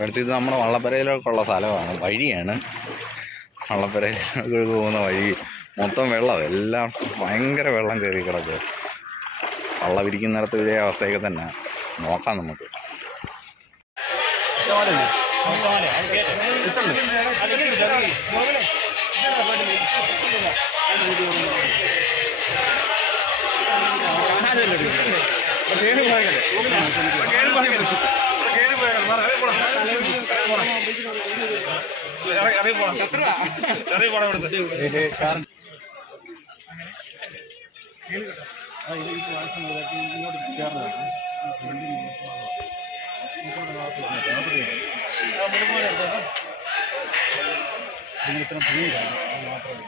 അടുത്ത് ഇത് നമ്മുടെ വള്ളപ്പരയിലേക്കുള്ള സ്ഥലമാണ്. വഴിയാണ്. വള്ളപ്പരയിലേക്ക് പോകുന്ന വഴി. മൊത്തം വെള്ളം എല്ലാം ഭയങ്കര വെള്ളം കയറി കിടക്കുക വള്ളം ഇരിക്കുന്നിടത്ത് ഇതേ അവസ്ഥയൊക്കെ തന്നെ. നോക്കാം നമുക്ക്. ഇത്ര ഭംഗിയില്ല മാത്രമേ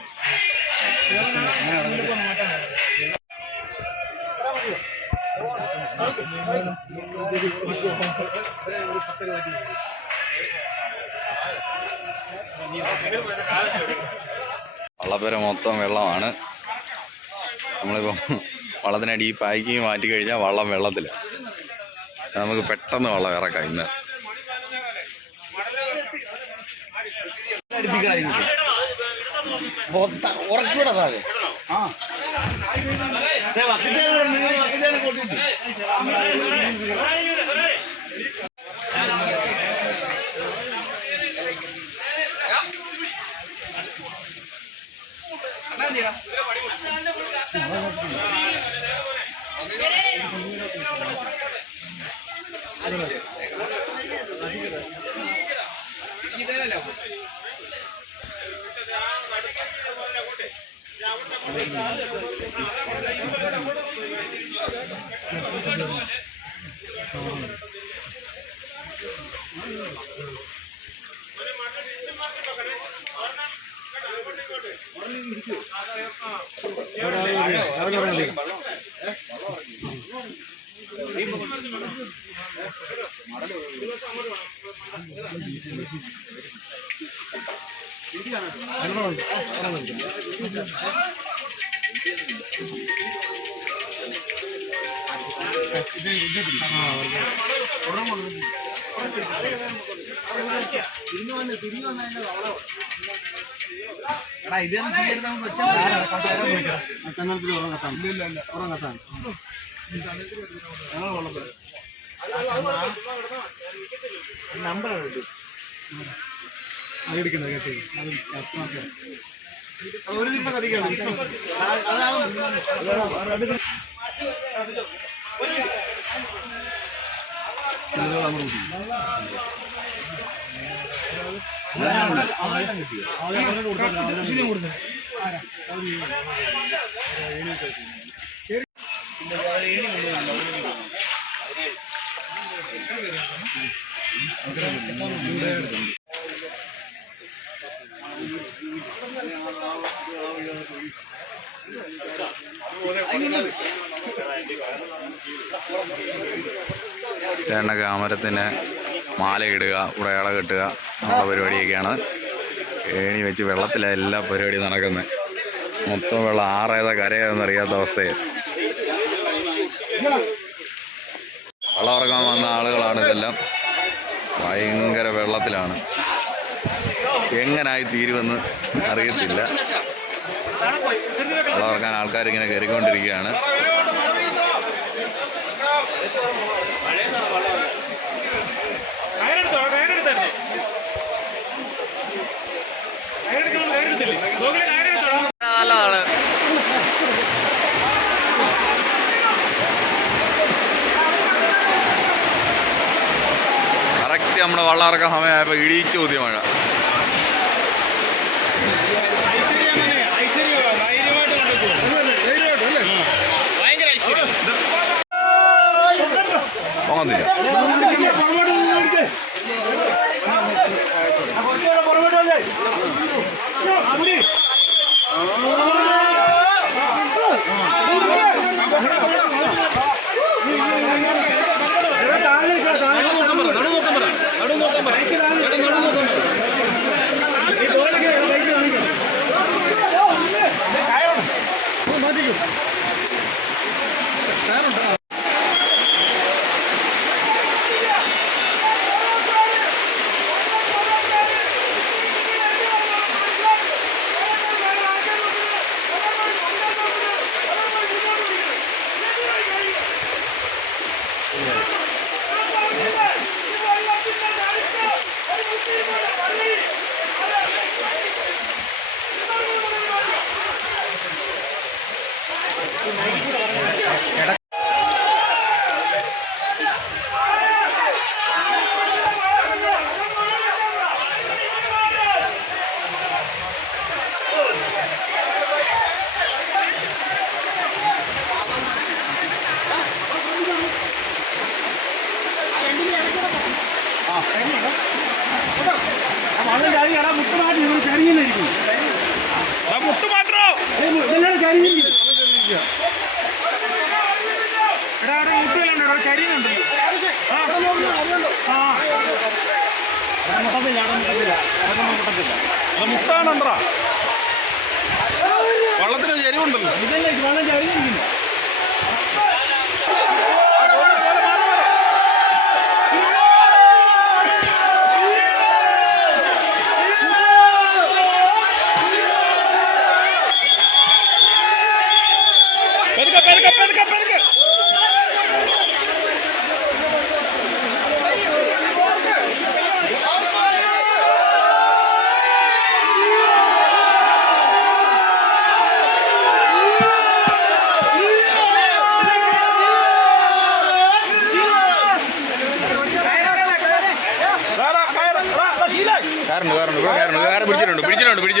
വള്ളപ്പുര മൊത്തം വെള്ളമാണ്. നമ്മളിപ്പം വള്ളത്തിനടി പായ്ക്കിങ് മാറ്റി കഴിഞ്ഞാൽ വള്ളം വെള്ളത്തിൽ നമുക്ക് പെട്ടെന്ന് വള്ളം ഇറക്കാം ഇന്ന്. ഉറക്കൂടെ താഴെ. ആ. എടാ ഇത് കന്നാലത്തിൽ ഉറങ്ങത്താൻ ഇല്ല ഇല്ല ഉറങ്ങത്താൻ നമ്പർ അതെടുക്കുന്നത് കേട്ടോ. അത് ഒരു ദിവസം കത്തിക്കണം തേണ്ണ കാമരത്തിന് മാലയിടുക ഉടയാള കെട്ടുക നമ്മുടെ പരിപാടിയൊക്കെയാണ്. ഏണി വെച്ച് വെള്ളത്തിലാണ് എല്ലാ പരിപാടിയും നടക്കുന്നത് മൊത്തം വെള്ളം ആറേതാ കരയേതെന്ന് അറിയാത്ത അവസ്ഥയെ വെള്ളം ഇറങ്ങാൻ വന്ന ആളുകളാണ് ഇതെല്ലാം. ഭയങ്കര വെള്ളത്തിലാണ്. എങ്ങനായി തീരുമെന്ന് അറിയത്തില്ല. വെള്ളം ഇറങ്ങാൻ ആൾക്കാരിങ്ങനെ കയറിക്കൊണ്ടിരിക്കുകയാണ്. നല്ലതാണ് കറക്റ്റ് നമ്മുടെ വള്ളം ഇറക്കാൻ സമയമായപ്പോൾ ഇടിച്ചു ഊതിയ മഴ Brasília. Thank you. മുട്ടത്തില്ല അവിടെ മുട്ടത്തില്ല അതൊന്നും മുട്ടത്തില്ല അത് മുട്ടാണണ്ടാ വള്ളത്തിന് എരിവുണ്ടല്ലോ. ഇതല്ല ഇത് വള്ളം ചരിഞ്ഞിരിക്കുന്നു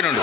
പിടിച്ചിട്ടുണ്ട്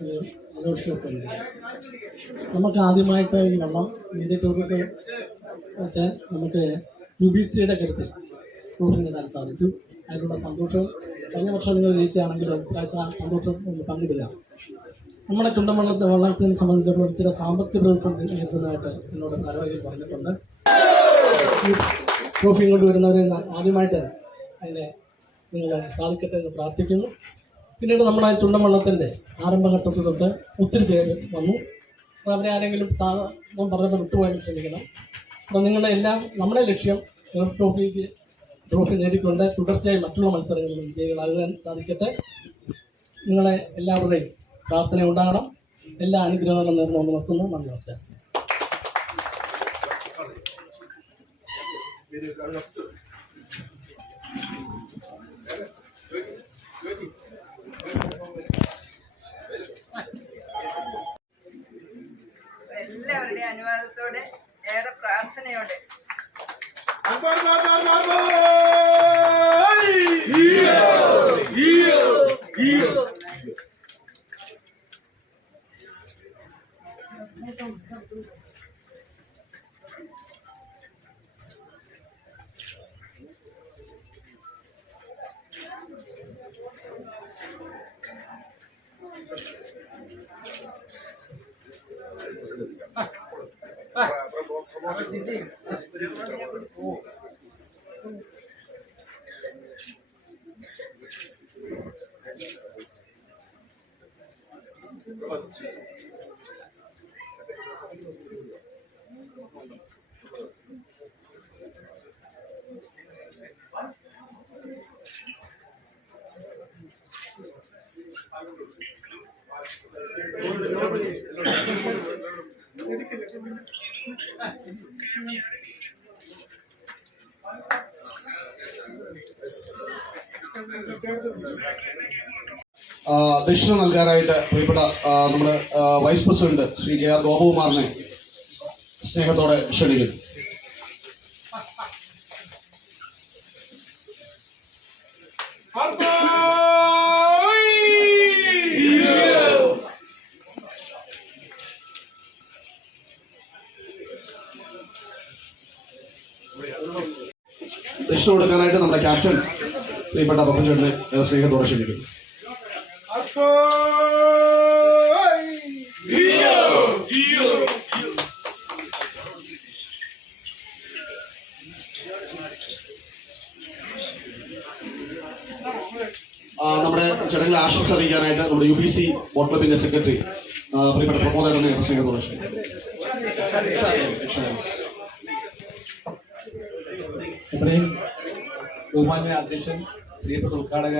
ബഹുമാന്യരായ നമുക്ക് ആദ്യമായിട്ട് ഈ വെള്ളം ഇതിന്റെ ടൂറിട്ട് വെച്ചാൽ നമുക്ക് യു ബി സിയുടെ കരുത്തിൽ ടൂറിന് നേടാൻ സാധിച്ചു. അതിനുള്ള സന്തോഷം കഴിഞ്ഞ വർഷം നിങ്ങൾ ജയിച്ചാണെങ്കിലും ഇപ്രാവശ്യം സന്തോഷം ഒന്ന് പങ്കിടില്ല നമ്മുടെ ചുണ്ടമണ്ണത്തെ വള്ളത്തിനെ സംബന്ധിച്ചിടത്തോളം ചില സാമ്പത്തിക പ്രതിസന്ധി നേരിടുന്നതായിട്ട് എന്നോട് ധാരാളം പറഞ്ഞിട്ടുണ്ട്. ട്രോഫിയും കൊണ്ടുവരുന്നവരെ ആദ്യമായിട്ട് അതിനെ നിങ്ങൾ സാധിക്കട്ടെ എന്ന് പ്രാർത്ഥിക്കുന്നു. പിന്നീട് നമ്മുടെ ചുണ്ടൻവള്ളത്തിന്റെ ആരംഭഘട്ടത്തിൽ തൊട്ട് ഒത്തിരി പേര് വന്നു. അവരെ ആരെങ്കിലും ഞാൻ പറഞ്ഞപ്പോൾ വിട്ടുപോയാൽ ക്ഷമിക്കണം അപ്പോൾ നിങ്ങളുടെ എല്ലാം നമ്മുടെ ലക്ഷ്യം ട്രോഫിക്ക് ട്രോഫി നേടിക്കൊണ്ട് തുടർച്ചയായി മറ്റുള്ള മത്സരങ്ങളിൽ വിജയികളാകാൻ സാധിക്കട്ടെ. നിങ്ങളെ എല്ലാവരുടെയും പ്രാർത്ഥന ഉണ്ടാകണം. എല്ലാ അനുഗ്രഹങ്ങളും നേർന്നുകൊണ്ട് നിർത്തുന്നു. നന്ദി നമസ്കാരം. എല്ലാവരുടെയും അനുവാദത്തോടെ ഏറെ പ്രാർത്ഥനയോടെ. ആ, അധ്യക്ഷത നൽകാനായിട്ട് പ്രിയപ്പെട്ട നമ്മുടെ vice president Shri K R ഗോപകുമാറിനെ സ്നേഹത്തോടെ ക്ഷണിക്കുന്നു. ദക്ഷിണ കൊടുക്കാനായിട്ട് നമ്മുടെ ക്യാപ്റ്റൻ പ്രിയപ്പെട്ട പപ്പുചേട്ടനെ സ്നേഹത്തോടെ ക്ഷണിക്കുന്നു. നമ്മുടെ ചടങ്ങിൽ ആശംസ അറിയിക്കാനായിട്ട് നമ്മുടെ യു പി സി ബോട്ട് ക്ലബിന്റെ സെക്രട്ടറി പ്രിയപ്പെട്ട പ്രമോദേട്ടനെ ഏറെ കുറച്ച് ഇത്രയും ബഹുമാന്യ അധ്യക്ഷൻ പ്രിയപ്പെട്ട ഉദ്ഘാടക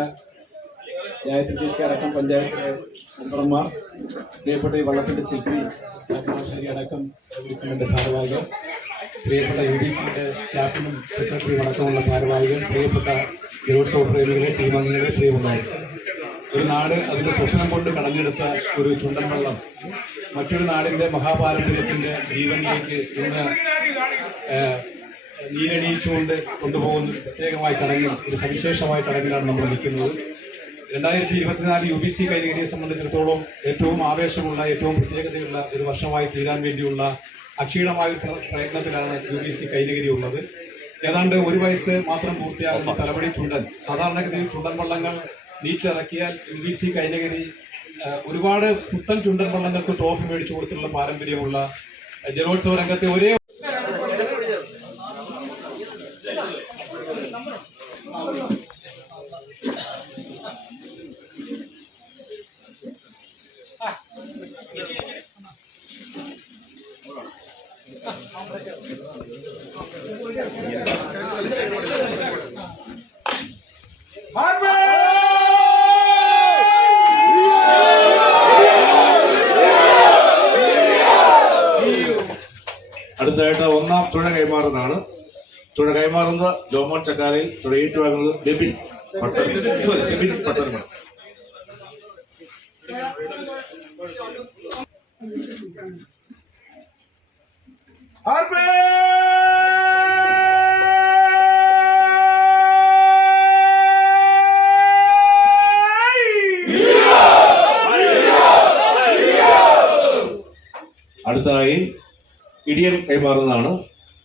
ഗായത്രി ചേച്ചി അടക്കം പഞ്ചായത്തിലെ മെമ്പർമാർ പ്രിയപ്പെട്ട ഈ വള്ളത്തിന്റെ ശില്പി ശരി അടക്കം വിളിക്കുന്നതിന്റെ ഭാരവാഹികൾ. പ്രിയപ്പെട്ട യു ഡി സിയുടെ ക്യാപ്റ്റനും സെക്രട്ടറിയും അടക്കമുള്ള ഭാരവാഹികൾ പ്രിയപ്പെട്ട ജലോത്സവ പ്രേമികളെ ടീമംഗങ്ങളെ പ്രിയമുണ്ടായി ഒരു നാട് അതിന്റെ സ്വപ്നം കൊണ്ട് കടഞ്ഞെടുത്ത ഒരു ചുണ്ടൻ വെള്ളം. മറ്റൊരു നാടിന്റെ മഹാപാരമ്പര്യത്തിന്റെ ജീവനിലേക്ക് ഇന്ന് നീരണിയിച്ചുകൊണ്ട് കൊണ്ടുപോകുന്ന പ്രത്യേകമായ ചടങ്ങിൽ ഒരു സവിശേഷമായ ചടങ്ങിലാണ് നമ്മൾ നിൽക്കുന്നത്. രണ്ടായിരത്തി ഇരുപത്തിനാല് യു ബി സി കൈനഗരിയെ സംബന്ധിച്ചിടത്തോളം ഏറ്റവും ആവേശമുള്ള ഏറ്റവും പ്രത്യേകതയുള്ള ഒരു വർഷമായി തീരാൻ വേണ്ടിയുള്ള അക്ഷീണമായ പ്രയത്നത്തിലാണ് യു ബി സി കൈനഗരി ഉള്ളത് ഏതാണ്ട് ഒരു വയസ്സ് മാത്രം പൂർത്തിയാകുന്ന തലവടി ചുണ്ടൻ സാധാരണഗതിയിൽ ചുണ്ടൻ വള്ളങ്ങൾ നീറ്റിലിറക്കിയാൽ യു ബി സി കൈനഗരി ഒരുപാട് പുത്തൻ ചുണ്ടൻ വള്ളങ്ങൾക്ക് ട്രോഫി മേടിച്ചു കൊടുത്തിട്ടുള്ള പാരമ്പര്യമുള്ള ജലോത്സവ രംഗത്തെ ഒരേ അടുത്തതായിട്ട് ഒന്നാം തുഴ കൈമാറുന്നതാണ് തുഴ കൈമാറുന്നത് ജോമോൻ ചക്കാരയിൽ തുഴ ഏറ്റുവാങ്ങുന്നത് ബിപിൻ പട്ടർ സോറി സെബിൻ പട്ടർമൺ അടുത്തതായി ഇടിയൻ കൈമാറുന്നതാണ്.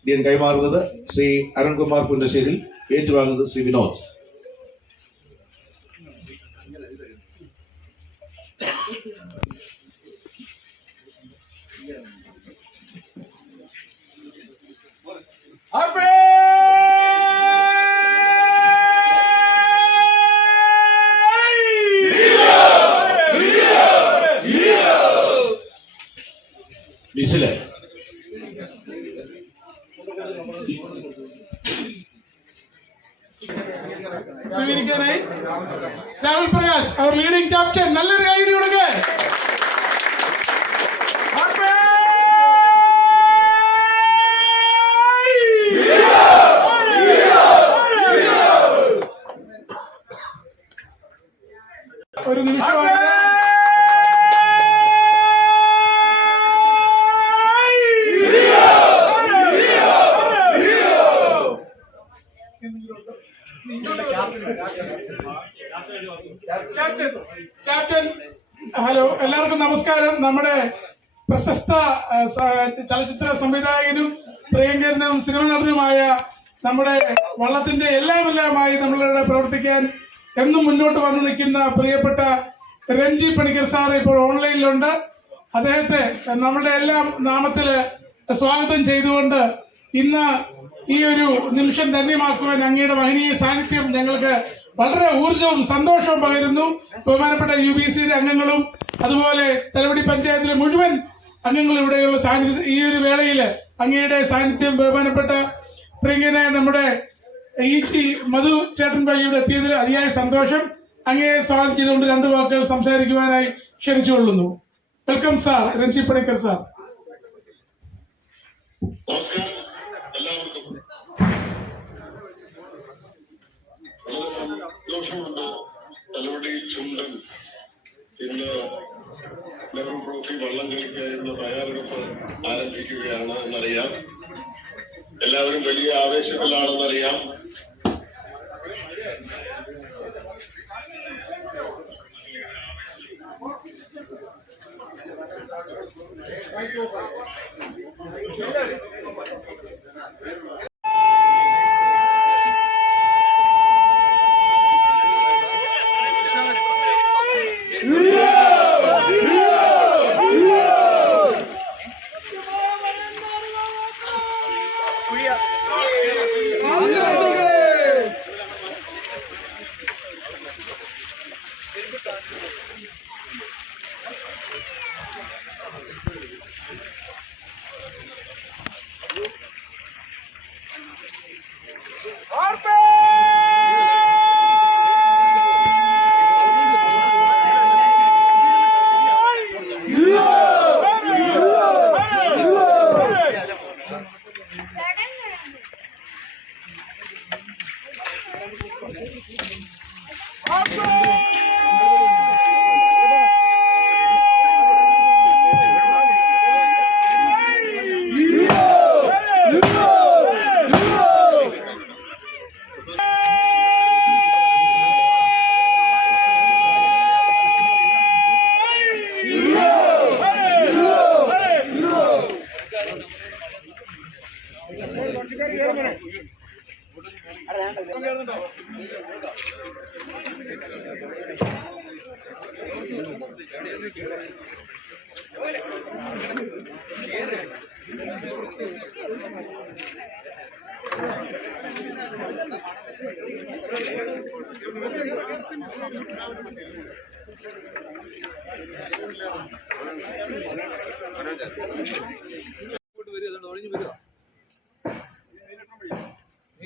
ഇടിയൻ കൈമാറുന്നത് ശ്രീ അരുൺകുമാർ പുന്നശ്ശേരിൽ ഏറ്റുവാങ്ങുന്നത് ശ്രീ വിനോദ് മിസിൽ സ്വീകരിക്കാനായി രാഹുൽ പ്രകാശ് അവർ ലീഡിംഗ് ക്യാപ്റ്റൻ നല്ലൊരു കൈഡി കൊടുക്കുക ഒരു നിമിഷമാണ് ക്യാപ്റ്റൻ ക്യാപ്റ്റൻ ഹലോ എല്ലാവർക്കും നമസ്കാരം നമ്മുടെ പ്രശസ്ത ആ, സ- ചലച്ചിത്ര സംവിധായകനും പ്രിയങ്കരനും സിനിമ നടനുമായ നമ്മുടെ വള്ളത്തിന്റെ എല്ലാം എല്ലാമായി പ്രവർത്തിക്കാൻ എന്നും മുന്നോട്ട് വന്നു നിൽക്കുന്ന പ്രിയപ്പെട്ട രഞ്ജി പണിക്കർ സാർ ഇപ്പോൾ ഓൺലൈനിലുണ്ട്. അദ്ദേഹത്തെ നമ്മുടെ എല്ലാം നാമത്തിൽ സ്വാഗതം ചെയ്തുകൊണ്ട് ഇന്ന് ഈ ഒരു നിമിഷം ധന്യമാക്കുവാൻ അങ്ങയുടെ മഹനീയ സാന്നിധ്യം ഞങ്ങൾക്ക് വളരെ ഊർജവും സന്തോഷവും പകരുന്നു. ബഹുമാനപ്പെട്ട യു ബി സിയുടെ അംഗങ്ങളും അതുപോലെ തലവടി പഞ്ചായത്തിലെ മുഴുവൻ അംഗങ്ങളും ഇവിടെയുള്ള സാന്നിധ്യം ഈ ഒരു വേളയിൽ അങ്ങയുടെ സാന്നിധ്യം ബഹുമാനപ്പെട്ട പ്രിയങ്കനായ നമ്മുടെ ഈച്ചി മധു ചേട്ടൻ ഭായിയുടെ എത്തിയതിൽ അതിയായ സന്തോഷം. അങ്ങയെ സ്വാഗതം ചെയ്തുകൊണ്ട് രണ്ട് വാക്കുകൾ സംസാരിക്കുവാനായി ക്ഷണിച്ചുകൊള്ളുന്നു. Welcome sir Renji Panicker sir സന്തോഷമുണ്ട്. തലവടി ചുണ്ടൻ ഇന്ന് നെഹ്റു ട്രോഫി വള്ളംകളിക്കായുള്ള തയ്യാറെടുപ്പ് ആരംഭിക്കുകയാണ് എന്നറിയാം എല്ലാവരും വലിയ ആവേശത്തിലാണെന്നറിയാം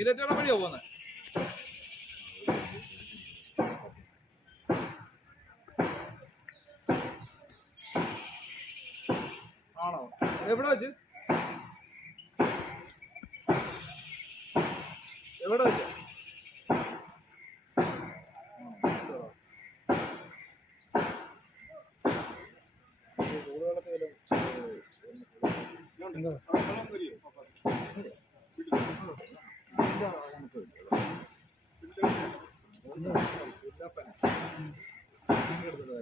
ધીરે ચડો પડ્યો કોને Ну, Примерно, да.